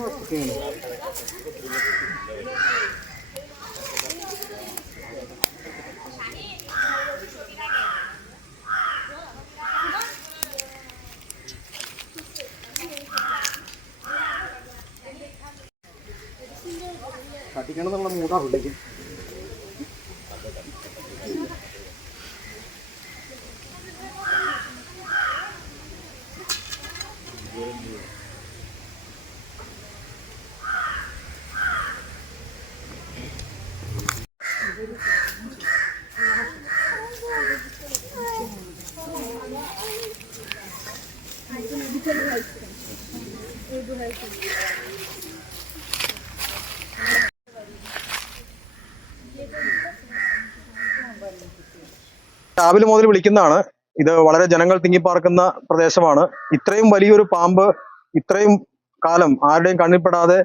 Okay. കത്തിക്കണം എന്നുള്ള മൂടാവില്ലേ? രാവിലെ മുതൽ വിളിക്കുന്നതാണ്. ഇത് വളരെ ജനങ്ങൾ തിങ്ങിപ്പാർക്കുന്ന പ്രദേശമാണ്. ഇത്രയും വലിയൊരു പാമ്പ് ഇത്രയും കാലം ആരുടെയും കണ്ണിൽപ്പെടാതെ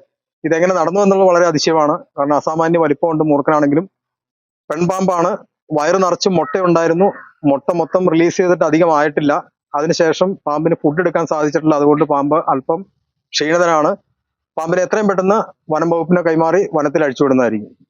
ഇതെങ്ങനെ നടന്നു എന്നുള്ളത് വളരെ അതിശയമാണ്. കാരണം അസാമാന്യ വലിപ്പമുണ്ട്. മൂർഖനാണെങ്കിലും പെൺപാമ്പാണ്. വയറ് നിറച്ചും മുട്ടയുണ്ടായിരുന്നു. മുട്ട മൊത്തം റിലീസ് ചെയ്തിട്ട് അധികം ആയിട്ടില്ല. അതിനുശേഷം പാമ്പിന് ഫുഡ് എടുക്കാൻ സാധിച്ചിട്ടില്ല. അതുകൊണ്ട് പാമ്പ് അല്പം ക്ഷീണിതനാണ്. പാമ്പിനെ എത്രയും പെട്ടെന്ന് വനം വകുപ്പിനെ കൈമാറി വനത്തിൽ അഴിച്ചുവിടുന്നതായിരിക്കും.